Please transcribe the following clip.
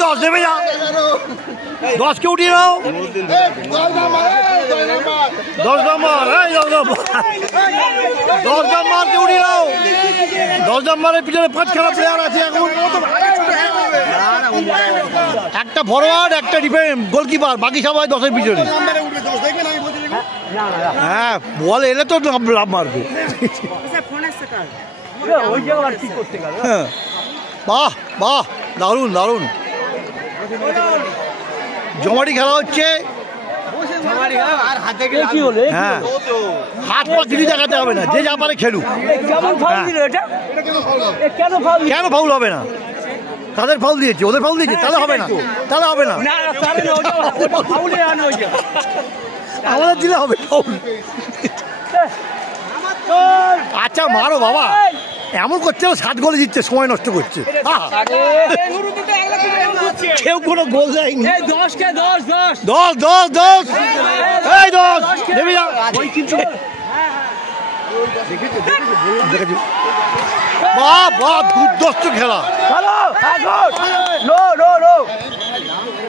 10 নেমে যা 10 কে উঠিয়ে নাও 10 নম্বর 10 নম্বরকে উঠিয়ে নাও 10 নম্বরের পিছনে 5 খারাপ প্লেয়ার আছে এখন একটা ফরওয়ার্ড একটা ডিফেন্স গোলকিপার বাকি সবাই 10-এর পিছনে হ্যাঁ বল এলে তো লাভ মারবে বাহ বাহ দারুণ দারুণ জমাটি খেলা হচ্ছে হ্যাঁ হাত পা কিছু দেখাতে হবে না যে যা পারে খেলুক কেন ফাউল হবে না তাদের ফাউল দিয়েছে ওদের ফাউল দিয়েছে তাহলে হবে না তাহলে হবে না আমাদের দিলে হবে ফাউল আচ্ছা মারো বাবা এমন করছে 7 গোলে জিতছে সময় নষ্ট করছে কেউ কোনো গোল দেয়নি 10 দুর্ধর্ষ খেলা